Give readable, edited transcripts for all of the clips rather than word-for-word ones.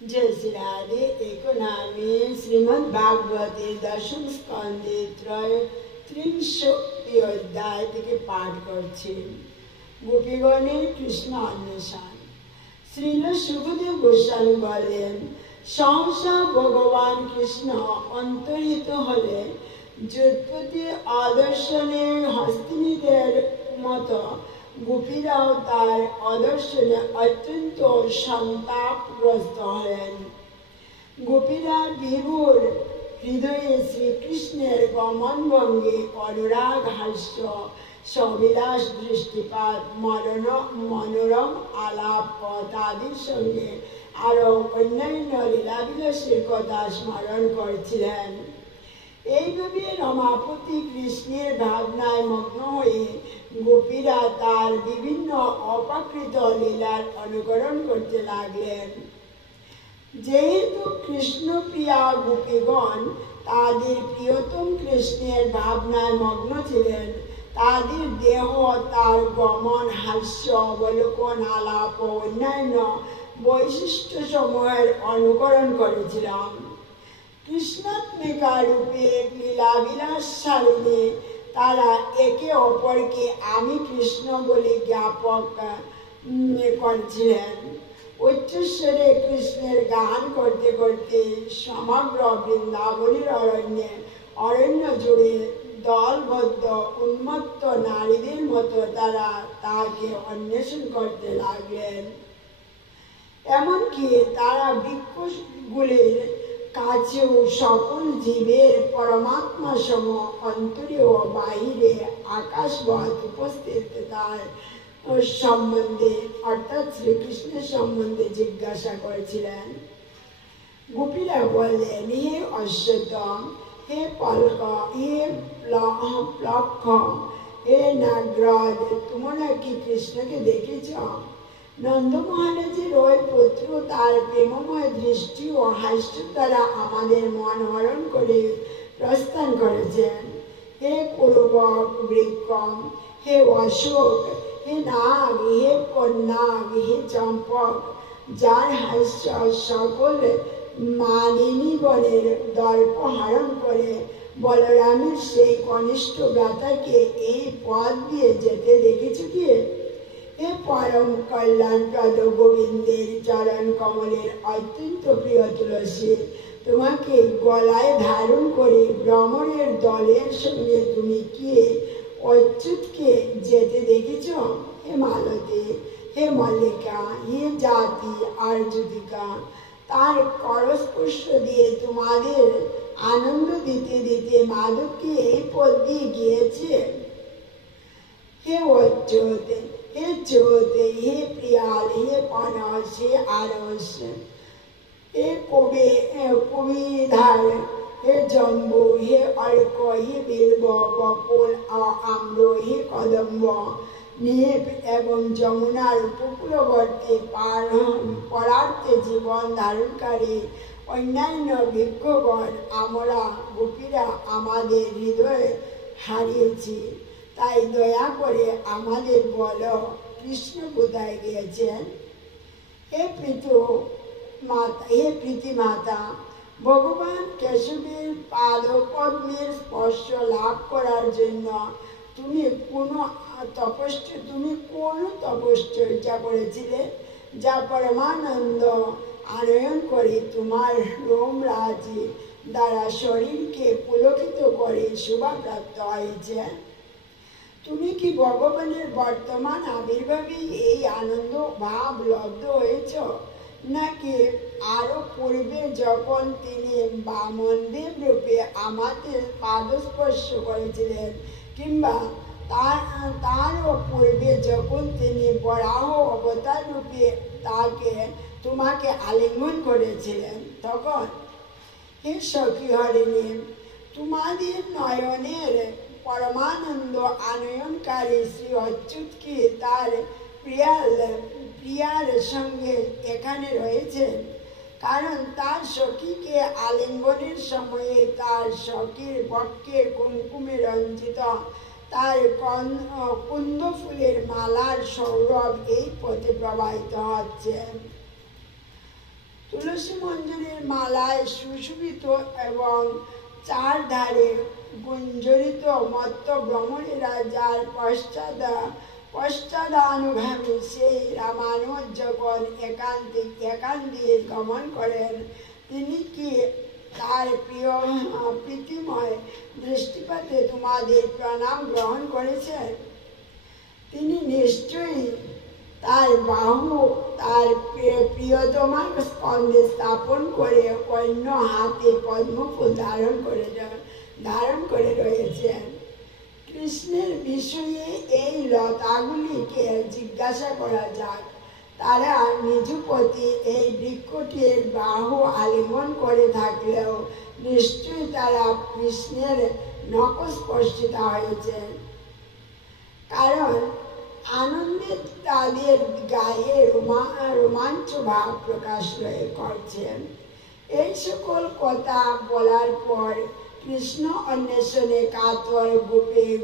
जय श्री राधे। एक नामे श्रीमद् भागवते दशम स्कंदे ত্রিংশোটি অধ্যায় থেকে পাঠ করছেন গোপীগণের কৃষ্ণ অন্বেষণ। শ্রীল সুখদেব গোস্বামী বলেন, সহসা ভগবান কৃষ্ণ অন্তর্হিত হলে যুৎপত্তি আদর্শনে হস্তিনীদের মতো গোপীরাও তার আদর্শনে অত্যন্ত সন্তাপগ্রস্ত হলেন। গোপীরা বিভোর হৃদয়ে শ্রীকৃষ্ণের গমনভঙ্গে অনুরাগ হাস্য সবিলাস দৃষ্টিপাত মনোরম আলাপ কথাদির সঙ্গে আরও অন্যান্য লীলাবিলাসের কথা স্মরণ করছিলেন। এইভাবে রমাপতি কৃষ্ণের ভাবনায় মগ্ন হয়ে গোপীরা তার বিভিন্ন অপ্রাকৃত লীলার অনুকরণ করতে লাগলেন। যেহেতু কৃষ্ণপ্রিয়া গোপীগণ তাদের প্রিয়তম কৃষ্ণের ভাবনায় মগ্ন ছিলেন, তাদের দেহ তার গমন হাস্য অবলোকন আলাপ ও অন্যান্য বৈশিষ্ট্য সমূহের অনুকরণ করেছিলাম। কৃষ্ণাত্মিকা রূপে লীলাবিলাস সারিণে তারা একে অপরকে আমি কৃষ্ণ বলে জ্ঞাপক করছিলেন। উচ্চস্বরে কৃষ্ণের গান করতে করতে সমগ্র বৃন্দাবনের অরণ্য জুড়ে দলবদ্ধ উন্মত্ত নারীদের মতো তারা তাকে অন্বেষণ করতে লাগলেন। এমনকি তারা বৃক্ষগুলির কাছেও সকল জীবের পরমাত্মা সম অন্তরে ও বাহিরে আকাশবৎ উপস্থিত তার সম্বন্ধে অর্থাৎ শ্রীকৃষ্ণের সম্বন্ধে জিজ্ঞাসা করেছিলেন। গোপীরা বললেন, হে অশ্বতম, হে পলক, হে প্লক্ষ, হে নাগরাজ, তোমরা কি কৃষ্ণকে দেখেছ? নন্দ মহারাজের ওই পুত্র তার প্রেমময় দৃষ্টি ও হাস্য দ্বারা আমাদের মন হরণ করে প্রস্থান করেছেন। হে কুরুবক বৃক্ষম, হে অশোক, হে নাগ, হে কন্যাগ, হে চম্পক, যার হাস্য সকল মানিনী বনের দর্প হরণ করে বলরামের সেই কনিষ্ঠ ভ্রাতাকে এই পথ দিয়ে যেতে দেখেছ কি? হে পরম কল্যাণপ্রদ গোবিন্দের চরণ কমলের অত্যন্ত প্রিয় তুলসী, তোমাকে গলায় ধারণ করে ভ্রমরের দলের সঙ্গে তুমি কি অচ্যুতকে যেতে দেখেছ? হে মালতী, হে মল্লিকা, হে জাতি আর জ্যোতিকা, তার করস্পর্শ দিয়ে তোমাদের আনন্দ দিতে দিতে মাধবকে এই পথ দিয়ে গিয়েছে। হে অচ্যুত, হে চ্যুত, হে প্রিয়াল, হে পনস, হে আরস, হে কবিধার, হে জম্বু, হে অর্ক, হে বিল্ব, বকুল, আম্র, হে কদম্ব, নিপ এবং যমুনার উপকূলবর্তী পরার্থে জীবন ধারণকারী অন্যান্য বৃক্ষগণ আমরা গোপীরা আমাদের হৃদয়ে হারিয়েছি। তাই দয়া করে আমাদের বলো, কৃষ্ণ কোথায় গিয়েছেন? হে প্রীতি মাতা, ভগবান কেশবের পাদপদ্মের স্পর্শ লাভ করার জন্য তুমি কোনো তপশ্চর্যা করেছিলে, যা পরমানন্দ আনয়ন করে তোমার রোমরাজি দ্বারা শরীরকে পুলকিত করে শোভাপ্রাপ্ত হয়েছে। তুমি কি ভগবানের বর্তমান আবির্ভাবে এই আনন্দ ভাব লব্ধ হয়েছ, নাকি আরো পূর্বে যখন তিনি বামনদেব রূপে আমাদের পাদস্পর্শ করেছিলেন, কিংবা তারও পূর্বে যখন তিনি বরাহ অবতার রূপে তোমাকে আলিঙ্গন করেছিলেন তখন? হে সখী হরিণী, তোমাদের নয়নের পরমানন্দ আনয়নকারী শ্রী অচ্যুতকে তার প্রিয়ার সঙ্গে এখানে রয়েছেন, কারণ তার সখীকে আলিঙ্গনের সময়ে তার সখীর বক্ষে কুমকুমে রঞ্জিত তার কুন্দ ফুলের মালার সৌরভ এই পথে প্রবাহিত হচ্ছে। তুলসী মঞ্জুরির মালায় সুশোভিত এবং চারধারে গুঞ্জরিত মত্ত ভ্রমণীরা যার পশ্চাদানুগামী সেই রামানুজ যখন একান্তে গমন করেন, তিনি কি তার প্রীতিময় দৃষ্টিপাতে তোমাদের প্রণাম গ্রহণ করেছেন? তিনি নিশ্চয়ই তার বাহু তার প্রিয়তমার স্কন্ধে স্থাপন করে অন্য হাতে পদ্মফুল ধারণ করে রয়েছেন। কৃষ্ণের বিষয়ে এই লতাগুলিকে জিজ্ঞাসা করা যাক। তারা নিজুপতি এই বৃক্ষটির বাহু আলিঙ্গন করে থাকলেও নিশ্চয়ই তারা কৃষ্ণের নখস্পর্শিতা হয়েছেন, কারণ আনন্দে তাদের গায়ে রোমাঞ্চ ভাব প্রকাশ করছেন। এই সকল কথা বলার পর কৃষ্ণ অন্বেষণে কাতর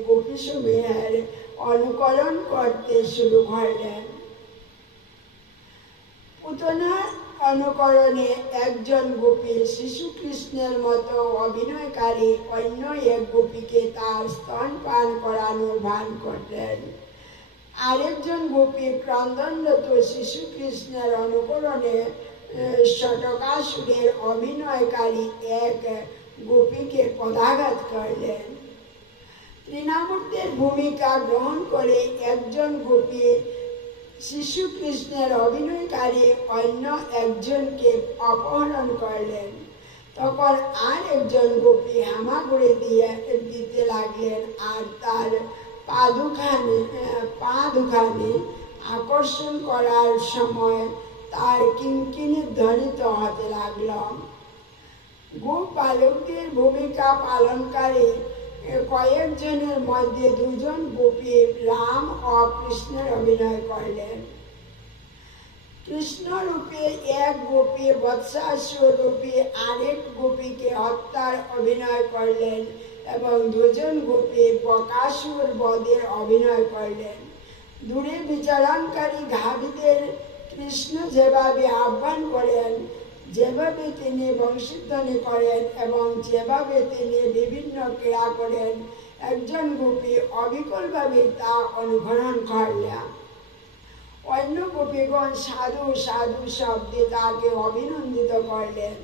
গোপীসমূহের অনুকরণ করতে শুরু করলেন। পুতনার অনুকরণে একজন গোপী শিশু কৃষ্ণের মতো অভিনয়কারী অন্য এক গোপীকে তার স্তন পান করানোর ভান করলেন। আরেকজন গোপী ক্রন্দনরত শিশু কৃষ্ণের অনুকরণে শতকাসুরের অভিনয়কারী এক গোপীকে পদাঘাত করলেন। তৃণামূর্তের ভূমিকা গ্রহণ করে একজন গোপী শিশু কৃষ্ণের অভিনয়কারী অন্য একজনকে অপহরণ করলেন। তখন আর একজন গোপী হামাগুড়ি দিতে লাগলেন আর তার পা দুখানি আকর্ষণ করার সময় তার কিঙ্কিনি ধ্বনিত হতে লাগল। গোপ বালকদের ভূমিকা পালনকারী কয়েকজনের মধ্যে দুজন গোপী রাম ও কৃষ্ণের অভিনয় করলেন। কৃষ্ণরূপে এক গোপী বৎসাসুর রূপে আরেক গোপীকে হত্যার অভিনয় করলেন এবং দুজন গোপী বকাসুর বধের অভিনয় করলেন। দূরে বিচরণকারী ঘাবিদের কৃষ্ণ যেভাবে আহ্বান করেন, যেভাবে তিনি বংশীধ্বনি করেন এবং যেভাবে তিনি বিভিন্ন ক্রিয়া করেন, একজন গোপী অবিকলভাবে তা অনুকরণ করলেন। অন্য গোপীগণ সাধু সাধু শব্দে তাকে অভিনন্দিত করলেন।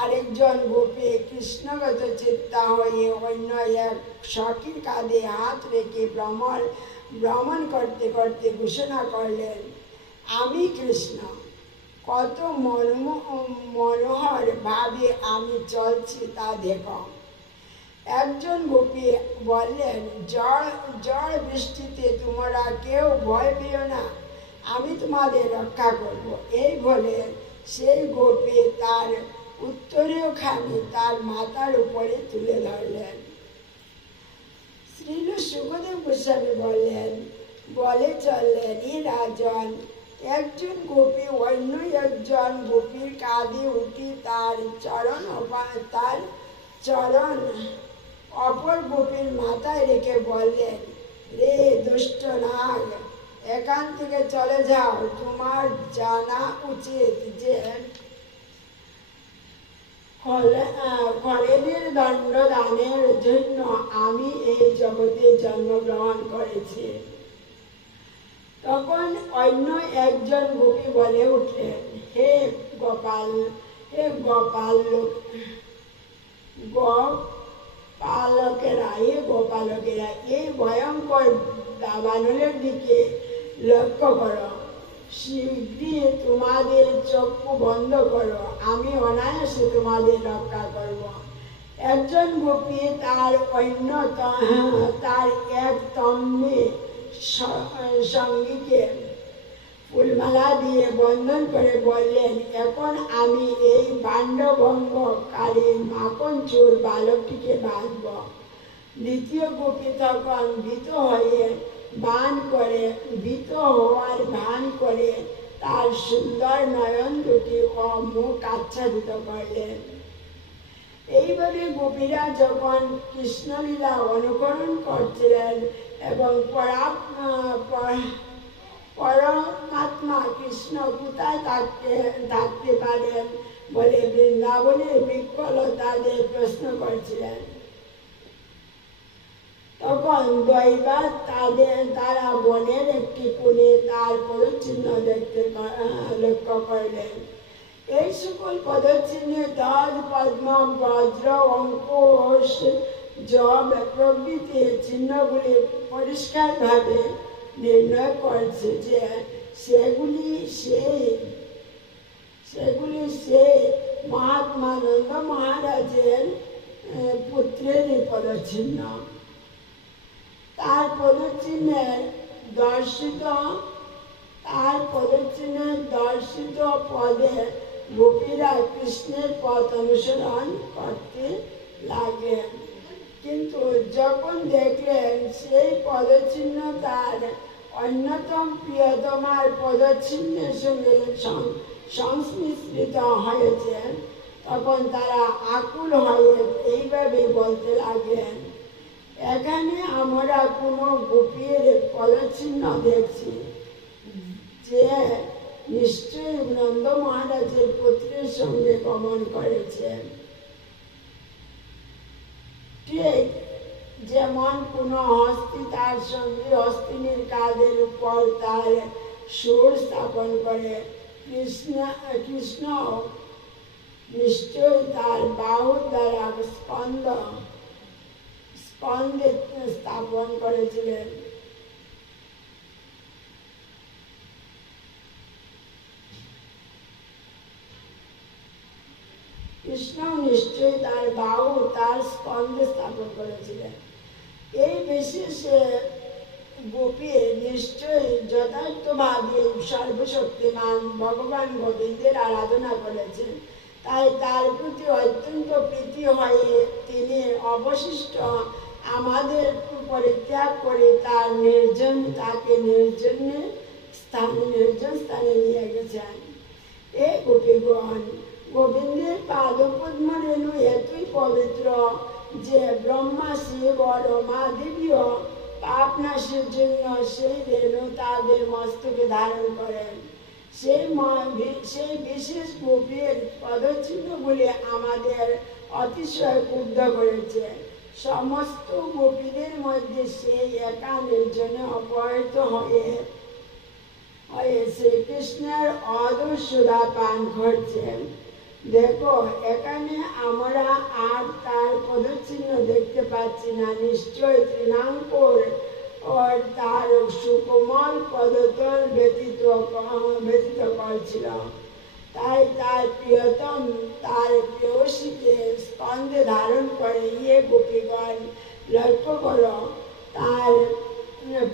আরেকজন গোপী কৃষ্ণগত চিত্তা হয়ে অন্য এক সখীর কাঁধে হাত রেখে ভ্রমণ করতে করতে ঘোষণা করলেন, আমি কৃষ্ণ, কত মনোহর ভাবে আমি চলছি তা দেখো। একজন গোপী বললেন, ঝড় বৃষ্টিতে তোমরা কেউ ভয় পেও না, আমি তোমাদের রক্ষা করব। এই বলে সেই গোপী তার উত্তরীয় খানি তার মাথার উপরে তুলে ধরলেন। শ্রীল সুখদেব গোস্বামী বলে চললেন, এই রাজন, একজন গোপী অন্য একজন গোপীর কাঁধে উঠে তার চরণ অপর গোপীর মাথায় রেখে বললেন, রে দুষ্ট নাগ, এখান থেকে চলে যাও। তোমার জানা উচিত যে ফলের দণ্ড দানের জন্য আমি এই জগতে জন্মগ্রহণ করেছি। তখন অন্য একজন গোপী বলে উঠলেন, হে গোপালকেরা, এই ভয়ঙ্কর দাবানলের দিকে লক্ষ্য করো, শীঘ্রই তোমাদের চক্ষু বন্ধ করো, আমি অনায়াসে তোমাদের রক্ষা করব। একজন গোপী তার এক তম্বে সঙ্গীকে ফুলমালা দিয়ে বন্ধন করে বললেন, এখন আমি এই বাণ্ডভঙ্গকারী মাখনচোর বালকটিকে বাঁধব। দ্বিতীয় গোপী তখন ভীত হওয়ার ভান করে তার সুন্দর নয়ন দুটি ও মুখ আচ্ছাদিত করলেন। এইভাবে গোপীরা যখন কৃষ্ণলীলা অনুকরণ করছিলেন এবং পরমাত্মা কৃষ্ণ কোথায় থাকতে পারেন বলে বৃন্দাবনের বৃক্ষলতাদের প্রশ্ন করছিলেন। তখন দৈবাত তারা বনের একটি কোণে তার পদচিহ্ন লক্ষ্য করলেন। এই সকল পদচিহ্নে দল, পদ্ম, বজ্র, অঙ্কুশ, জব প্রভৃতি চিহ্নগুলি পরিষ্কারভাবে নির্ণয় করছে যে সেগুলি সেই মহাত্মানন্দ মহারাজের পুত্রেরই পদচিহ্ন। তার পদচিহ্নের দর্শিত পদে গোপীরা কৃষ্ণের পথ অনুসরণ করতে লাগলেন। কিন্তু যখন দেখলেন সেই পদচিহ্ন তার অন্যতম প্রিয়তমার পদচিহ্নের সঙ্গে সংমিশ্রিত হয়েছে, তখন তারা আকুল হয়ে এইভাবে বলতে লাগলেন, এখানে আমরা কোনো গোপীর পদচিহ্ন দেখছি যে নিশ্চয়ই নন্দ মহারাজের পুত্রের সঙ্গে গমন করেছেন। ঠিক যেমন কোনো হস্তি তার সঙ্গে হস্তিনীর কাঁধের উপর তার সুর স্থাপন করে, কৃষ্ণ নিশ্চয় তার বাহুর দ্বারা স্কন্ধে স্থাপন করেছিলেন। কৃষ্ণ নিশ্চয়ই তার বাহু তার স্কন্ধে স্থাপন করেছিলেন। এই বিশেষে গোপী নিশ্চয়ই যথার্থভাবে সর্বশক্তিমান ভগবান গোবিন্দের আরাধনা করেছেন, তাই তার প্রতি অত্যন্ত প্রীতি হয়ে তিনি অবশিষ্ট আমাদের পরিত্যাগ করে তাকে নির্জন স্থানে নিয়ে গেছেন। এই গোপীগণ গোবিন্দের পাদপদ্ম রেণু এতই পবিত্র যে ব্রহ্মা, শিব ও রমা দেবীও পাপনাশের জন্য সেই রেণু তাদের মস্তকে ধারণ করেন। সেই বিশেষ গোপীর পদচিহ্নগুলি আমাদের অতিশয় ক্ষুব্ধ করেছে। সমস্ত গোপীদের মধ্যে সেই একা নির্জনে অপহৃত হয়ে শ্রীকৃষ্ণের অদূর পান করছেন। দেখো, এখানে আমরা আর তার পদচিহ্ন দেখতে পাচ্ছি না। নিশ্চয় তৃণাঙ্কুর और তার সুকোমল পদতল ব্যতীত করছিল। তাই তার প্রিয়তম তার প্রেয়সীকে স্কন্ধে ধারণ করে ইয়ে গোপীগণ লক্ষ্য করো, তার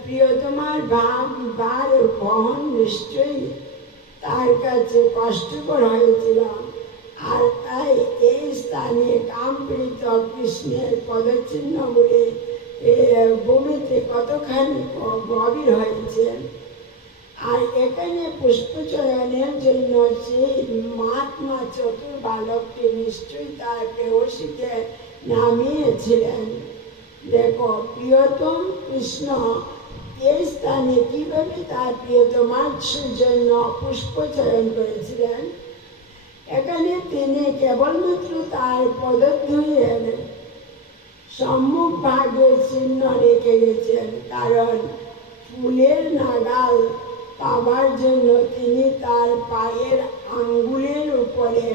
প্রিয়তমার ভার বহন নিশ্চয়ই তার কাছে কষ্টকর হয়েছিল। আর তাই এই স্থানে কামপ্রীত কৃষ্ণের পদচিহ্নগুলি ভূমিতে কতখানি গভীর হয়েছে। আর এখানে পুষ্পচয়নের জন্য সেই মহাত্মা চতুর বালকটি নিশ্চয়ই তার প্রেয়সীকে নামিয়েছিলেন। দেখো, প্রিয়তম কৃষ্ণ এই স্থানে কিভাবে তার প্রিয়তমার জন্য পুষ্পচয়ন করেছিলেন। এখানে তিনি কেবলমাত্র তার পদদ্বয়ের সম্মুখ ভাগের চিহ্ন রেখে গেছেন, কারণ ফুলের নাগাল পাবার জন্য তিনি তার পায়ের আঙ্গুলের উপরে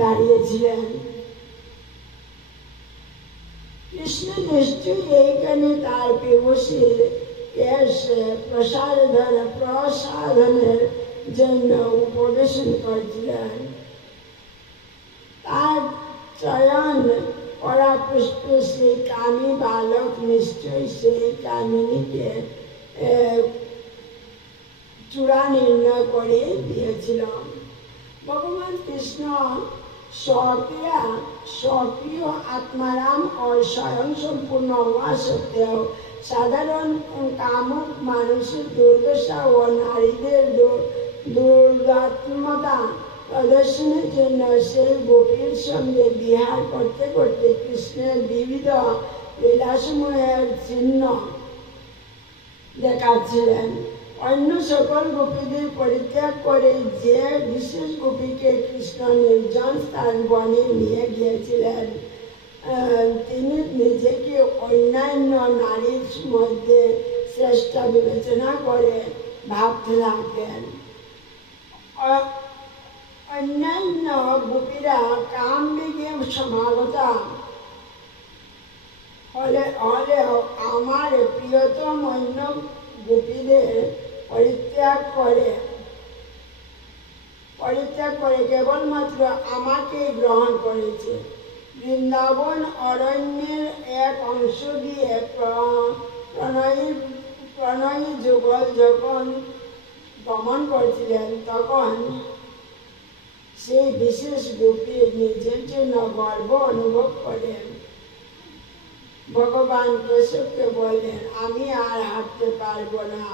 দাঁড়িয়েছিলেন। কৃষ্ণ নিশ্চয়ই এইখানে তার প্রেয়সীর কেশ প্রসাধনের জন্য উপবেশন করছিলেন। তার চয়ন করা পুষ্পে সেই কামী বালক নিশ্চয়ই সেই কামিনীকে চূড়া নির্ণয় করে দিয়েছিল। ভগবান কৃষ্ণ স্বকীয় আত্মারাম ও স্বয়ং সম্পূর্ণ হওয়া সত্ত্বেও সাধারণ কামুক মানুষের দুর্দশা ও নারীদের দুর্দাত্মতা প্রদর্শনের জন্য সেই গোপীর সঙ্গে বিহার করতে করতে কৃষ্ণের বিবিধ লীলাসমূহের চিহ্ন দেখাচ্ছিলেন। অন্য সকল গোপীদের পরিত্যাগ করে যে বিশেষ গোপীকে কৃষ্ণ নির্জন স্থান বনে নিয়ে গিয়েছিলেন, তিনি নিজেকে অন্যান্য নারীর মধ্যে শ্রেষ্ঠ বিবেচনা করে ভাবতে লাগলেন। অন্যান্য গোপীরা কামবেগে সমাগতা হলেও আমার প্রিয়তম অন্য গোপীদের পরিত্যাগ করে কেবলমাত্র আমাকে গ্রহণ করেছে। বৃন্দাবন অরণ্যের এক অংশ দিয়ে প্রণয়ী যুগল যখন গমন করছিলেন, তখন সেই বিশেষ গোপী নিজের জন্য গর্ব অনুভব করেন। ভগবান কেশবকে বললেন, আমি আর হাঁটতে পারবো না,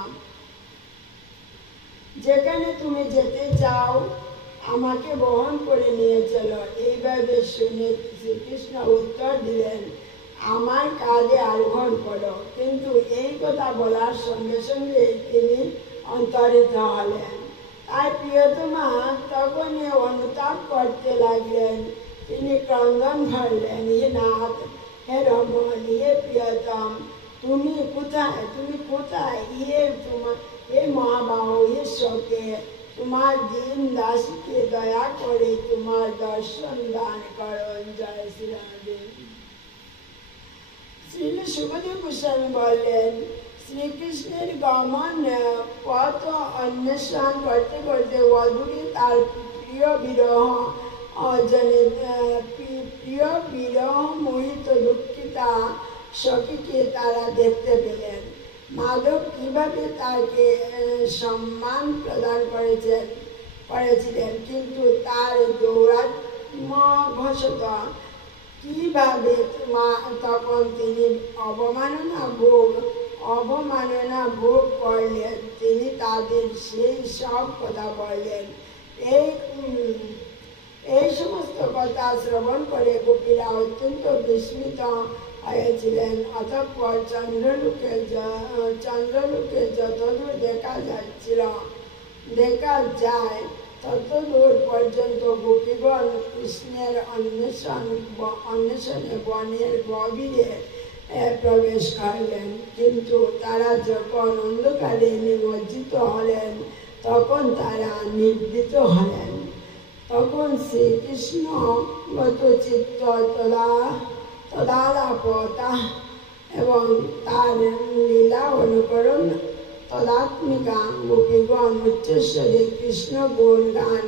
যেখানে তুমি যেতে চাও আমাকে বহন করে নিয়ে চলো। এইভাবে শুনে শ্রীকৃষ্ণ উত্তর দিলেন, আমার কাঁধে আরোহণ করো। কিন্তু এই কথা বলার সঙ্গে সঙ্গে তিনি অন্তরিত হলেন। তার প্রিয়তমা তখনই অনুতাপ করতে লাগলেন। তিনি ক্রন্দন ধরলেন, হে নাথ, হে রমন, হে প্রিয়তম, তুমি কোথায়? হে মহাবাহু, হে সখে, তোমার দিন দাসকে দয়া করে তোমার দর্শন দান করুন। জয় শ্রীরাম। শ্রী সুখদেব গোস্বামী বললেন, শ্রীকৃষ্ণের গমন পথ অন্বেষণ করতে করতে অদূরে তার প্রিয় বিরহ মোহিত দুঃখিতা সখীকে তারা দেখতে পেলেন। মাধব কিভাবে তাকে সম্মান প্রদান করেছিলেন, কিন্তু তার দৌরাত্ম্যবশত কিভাবে তখন তিনি অবমাননা ভোগ করলেন, তিনি তাদের সেই সব কথা বললেন। এই সমস্ত কথা শ্রবণ করে গোপীরা অত্যন্ত বিস্মিত হয়েছিলেন। অতঃপর চন্দ্রলোকে যতদূর দেখা যায় ততদূর পর্যন্ত গোপীগণ কৃষ্ণের অন্বেষণে বনের গভীরে প্রবেশ করলেন। কিন্তু তারা যখন অন্ধকারে নিমজ্জিত হলেন, তখন তারা নিবৃত হলেন। তখন শ্রীকৃষ্ণ গত চিত্ত তদালাপতা এবং তার লীলা অনুকরণ তদাত্মিকা গোপীগণ উচ্চস্বরে কৃষ্ণ গুণ গান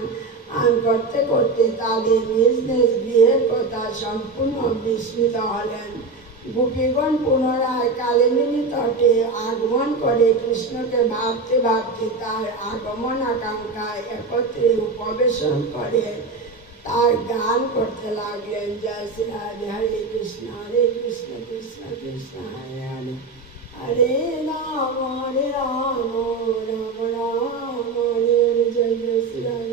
করতে করতে তাদের নিজ নিজ গৃহের কথা সম্পূর্ণ বিস্মিত হলেন। গোপীগণ পুনরায় কালিন্দী তটে আগমন করে কৃষ্ণকে ভাবতে ভাবতে তার আগমন আকাঙ্ক্ষায় একত্রে উপবেশন করে তার গান করতে লাগলেন। জয় শ্রী রাধে। হরে কৃষ্ণ কৃষ্ণ কৃষ্ণ হরে হরে, হরে রাম রাম রাম হরে হরে। জয় জয় শ্রী রাধে।